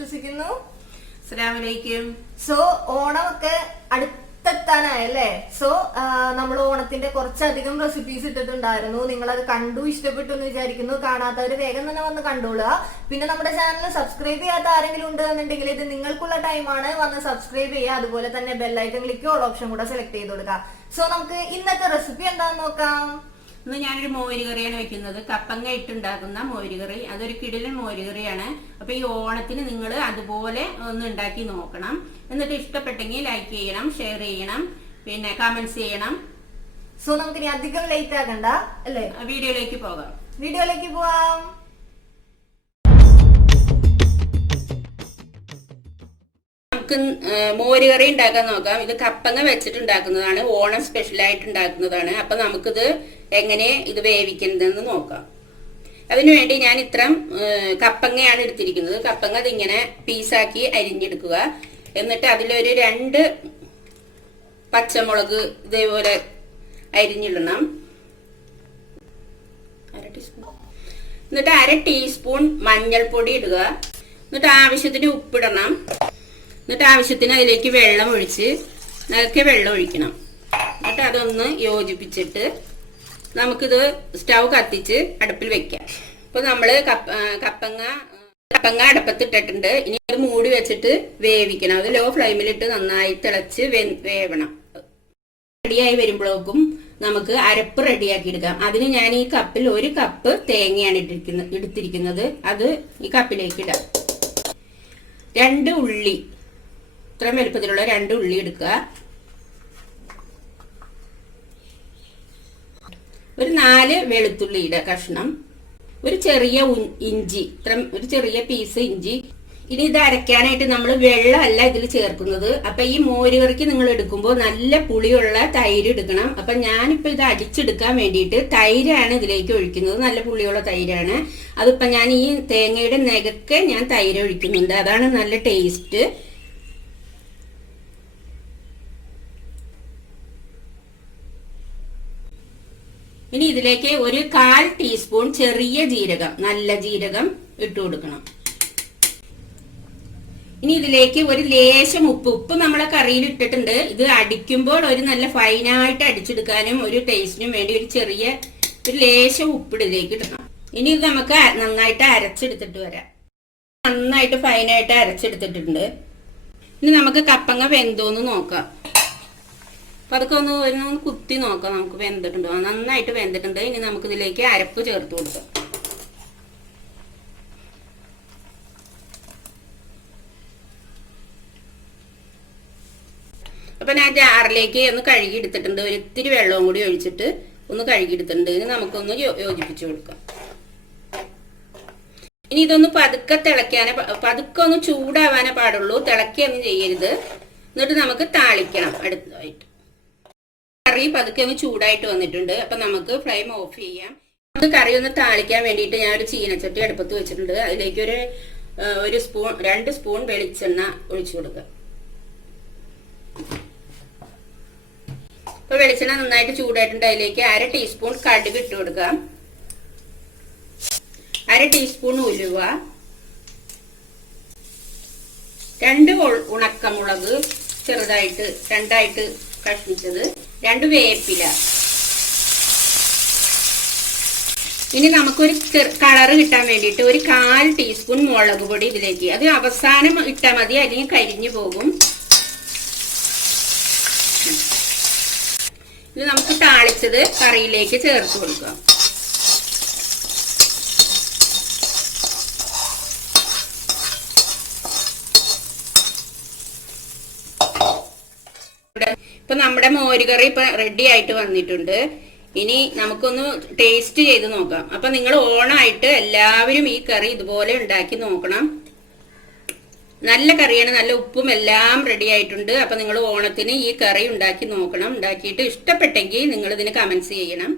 വിശ്വസിക്കുന്നു. അസ്സലാമലൈക്കും. സോ ഓണമൊക്കെ അടുത്തെത്താനായല്ലേ. സോ നമ്മൾ ഓണത്തിന്റെ കുറച്ചധികം റെസിപ്പീസ് ഇട്ടിട്ടുണ്ടായിരുന്നു. നിങ്ങളത് കണ്ടു ഇഷ്ടപ്പെട്ടു എന്ന് വിചാരിക്കുന്നു. കാണാത്തവര് വേഗം തന്നെ വന്ന് കണ്ടോളുക. പിന്നെ നമ്മുടെ ചാനൽ സബ്സ്ക്രൈബ് ചെയ്യാത്ത ആരെങ്കിലും ഉണ്ട് എന്നുണ്ടെങ്കിൽ ഇത് നിങ്ങൾക്കുള്ള ടൈമാണ്. വന്ന് സബ്സ്ക്രൈബ് ചെയ്യുക. അതുപോലെ തന്നെ ബെല്ലൈക്കൺ ക്ലിക്ക് ഓൾ ഓപ്ഷൻ കൂടെ സെലക്ട് ചെയ്ത് കൊടുക്കുക. സോ നമുക്ക് ഇന്നത്തെ റെസിപ്പി എന്താന്ന് നോക്കാം. ഇന്ന് ഞാനൊരു മോരുകറിയാണ് വെക്കുന്നത്. കപ്പങ്ങ ഇട്ടുണ്ടാക്കുന്ന മോരുകറി. അതൊരു കിടിലൻ മോരുകറിയാണ്. അപ്പൊ ഈ ഓണത്തിന് നിങ്ങൾ അതുപോലെ ഒന്ന് ഉണ്ടാക്കി നോക്കണം. എന്നിട്ട് ഇഷ്ടപ്പെട്ടെങ്കിൽ ലൈക്ക് ചെയ്യണം, ഷെയർ ചെയ്യണം, പിന്നെ കമന്റ്സ് ചെയ്യണം. സോ നമുക്ക് ഇനി അധികം ലേറ്റ് ആകണ്ട അല്ലേ, വീഡിയോയിലേക്ക് പോകാം. നമുക്ക് മോരുകറി ഉണ്ടാക്കാൻ നോക്കാം. ഇത് കപ്പങ്ങ വെച്ചിട്ടുണ്ടാക്കുന്നതാണ്, ഓണം സ്പെഷ്യലായിട്ട് ഉണ്ടാക്കുന്നതാണ്. അപ്പൊ നമുക്കിത് എങ്ങനെ ഇത് വേവിക്കുന്നതെന്ന് നോക്കാം. അതിനുവേണ്ടി ഞാൻ ഇത്രം കപ്പങ്ങയാണ് എടുത്തിരിക്കുന്നത്. കപ്പങ്ങ ഇതിങ്ങനെ പീസാക്കി അരിഞ്ഞെടുക്കുക. എന്നിട്ട് അതിലൊരു 2 പച്ചമുളക് ഇതേപോലെ അരിഞ്ഞിടണം. എന്നിട്ട് 1/2 ടീസ്പൂൺ മഞ്ഞൾപ്പൊടി ഇടുക. എന്നിട്ട് ആവശ്യത്തിന് ഉപ്പിടണം. എന്നിട്ട് ആവശ്യത്തിന് അതിലേക്ക് വെള്ളം ഒഴിച്ച് നിറക്കെ വെള്ളം ഒഴിക്കണം. എന്നിട്ട് അതൊന്ന് യോജിപ്പിച്ചിട്ട് നമുക്കിത് സ്റ്റൗ കത്തിച്ച് അടുപ്പിൽ വെക്കാം. ഇപ്പൊ നമ്മള് കപ്പങ്ങ അടുപ്പത്തിട്ടിട്ടുണ്ട്. ഇനി അത് മൂടി വെച്ചിട്ട് വേവിക്കണം. അത് ലോ ഫ്ലെയിമിലിട്ട് നന്നായി തിളച്ച് വേവണം. റെഡിയായി വരുമ്പോഴേക്കും നമുക്ക് അരപ്പ് റെഡിയാക്കി എടുക്കാം. അതിന് ഞാൻ ഈ കപ്പിൽ 1 കപ്പ് തേങ്ങയാണ് എടുത്തിരിക്കുന്നത്. അത് ഈ കപ്പിലേക്ക് ഇടാം. 2 ഉള്ളി, ഇത്ര വലുപ്പത്തിലുള്ള 2 ഉള്ളി എടുക്കുക. ഒരു 4 വെളുത്തുള്ളിയുടെ കഷ്ണം, ഒരു ചെറിയ ഇഞ്ചി, ഒരു ചെറിയ പീസ് ഇഞ്ചി. ഇനി ഇത് അരയ്ക്കാനായിട്ട് നമ്മൾ വെള്ളമല്ല ഇതിൽ ചേർക്കുന്നത്. അപ്പൊ ഈ മോരുകറിക്ക് നിങ്ങൾ എടുക്കുമ്പോൾ നല്ല പുളിയുള്ള തൈര് എടുക്കണം. അപ്പൊ ഞാനിപ്പോ ഇത് അടിച്ചെടുക്കാൻ വേണ്ടിയിട്ട് തൈരാണ് ഇതിലേക്ക് ഒഴിക്കുന്നത്. നല്ല പുളിയുള്ള തൈരാണ്. അതിപ്പോ ഞാൻ ഈ തേങ്ങയുടെ നെകക്കെ ഞാൻ തൈര് ഒഴിക്കുന്നുണ്ട്. അതാണ് നല്ല ടേസ്റ്റ്. ഇനി ഇതിലേക്ക് ഒരു 1/4 ടീസ്പൂൺ ചെറിയ ജീരകം, നല്ല ജീരകം ഇട്ട് കൊടുക്കണം. ഇനി ഇതിലേക്ക് ഒരു ലേശം ഉപ്പ് നമ്മളെ കറിയിൽ ഇട്ടിട്ടുണ്ട്. ഇത് അടിക്കുമ്പോൾ ഒരു നല്ല ഫൈനായിട്ട് അടിച്ചെടുക്കാനും ഒരു ടേസ്റ്റിനും വേണ്ടി ഒരു ലേശം ഉപ്പ് ഇതിലേക്ക് ഇടണം. ഇനി ഇത് നമുക്ക് നന്നായിട്ട് അരച്ചെടുത്തിട്ട് വരാം. നന്നായിട്ട് ഫൈനായിട്ട് അരച്ചെടുത്തിട്ടുണ്ട്. ഇനി നമുക്ക് കപ്പങ്ങ വെന്തോന്ന് നോക്കാം. അപ്പൊ അതൊക്കെ ഒന്ന് കുത്തി നോക്കാം. നമുക്ക് വെന്തിട്ടുണ്ടോ? നന്നായിട്ട് വെന്തിട്ടുണ്ട്. ഇനി നമുക്ക് ഇതിലേക്ക് അരപ്പ് ചേർത്ത് കൊടുക്കാം. അപ്പൊ ഞാൻ ജാറിലേക്ക് ഒന്ന് കഴുകി എടുത്തിട്ടുണ്ട്. ഒരു ഇത്തിരി വെള്ളവും കൂടി ഒഴിച്ചിട്ട് ഒന്ന് കഴുകി എടുത്തിട്ടുണ്ട്. ഇനി നമുക്കൊന്ന് യോജിപ്പിച്ചു കൊടുക്കാം. ഇനി ഇതൊന്ന് പതുക്കെ ഒന്ന് ചൂടാവാനേ പാടുള്ളൂ. തിളക്കുകയൊന്നും ചെയ്യരുത്. എന്നിട്ട് നമുക്ക് താളിക്കണം. അടുത്തതായിട്ട് കറി പതുക്കെ ഒന്ന് ചൂടായിട്ട് വന്നിട്ടുണ്ട്. അപ്പൊ നമുക്ക് ഫ്ലെയിം ഓഫ് ചെയ്യാം. നമുക്ക് കറി ഒന്ന് താളിക്കാൻ വേണ്ടിയിട്ട് ഞാൻ ഒരു ചീനച്ചട്ടി അടുപ്പത്ത് വെച്ചിട്ടുണ്ട്. അതിലേക്ക് ഒരു സ്പൂൺ 2 സ്പൂൺ വെളിച്ചെണ്ണ ഒഴിച്ചു കൊടുക്കുക. ഇപ്പൊ വെളിച്ചെണ്ണ നന്നായിട്ട് ചൂടായിട്ടുണ്ട്. അതിലേക്ക് 1/2 ടീസ്പൂൺ കടുക് ഇട്ട് കൊടുക്കാം. 1/2 ടീസ്പൂൺ ഉലുവ, 2 ഉണക്കമുളക് ചെറുതായിട്ട് 2ആയിട്ട് കഷ്ണിച്ചത്, 2 വേപ്പില. ഇനി നമുക്കൊരു കളറ് കിട്ടാൻ വേണ്ടിയിട്ട് ഒരു 1/4 ടീസ്പൂൺ മുളക് പൊടി ഇതിലേക്ക്. അത് അവസാനം ഇട്ടാൽ മതി, അല്ലെങ്കിൽ കരിഞ്ഞു പോകും. ഇത് നമുക്ക് താളിച്ചത് കറിയിലേക്ക് ചേർത്ത് കൊടുക്കാം. ഇപ്പൊ നമ്മുടെ മോരുകറി ഇപ്പൊ റെഡി ആയിട്ട് വന്നിട്ടുണ്ട്. ഇനി നമുക്കൊന്ന് ടേസ്റ്റ് ചെയ്ത് നോക്കാം. അപ്പൊ നിങ്ങൾ ഓണായിട്ട് എല്ലാവരും ഈ കറി ഇതുപോലെ ഉണ്ടാക്കി നോക്കണം. നല്ല കറിയാണ്. നല്ല ഉപ്പും എല്ലാം റെഡി ആയിട്ടുണ്ട്. അപ്പൊ നിങ്ങൾ ഓണത്തിന് ഈ കറി ഉണ്ടാക്കി നോക്കണം. ഉണ്ടാക്കിയിട്ട് ഇഷ്ടപ്പെട്ടെങ്കിൽ നിങ്ങൾ ഇതിന് കമന്റ്സ് ചെയ്യണം.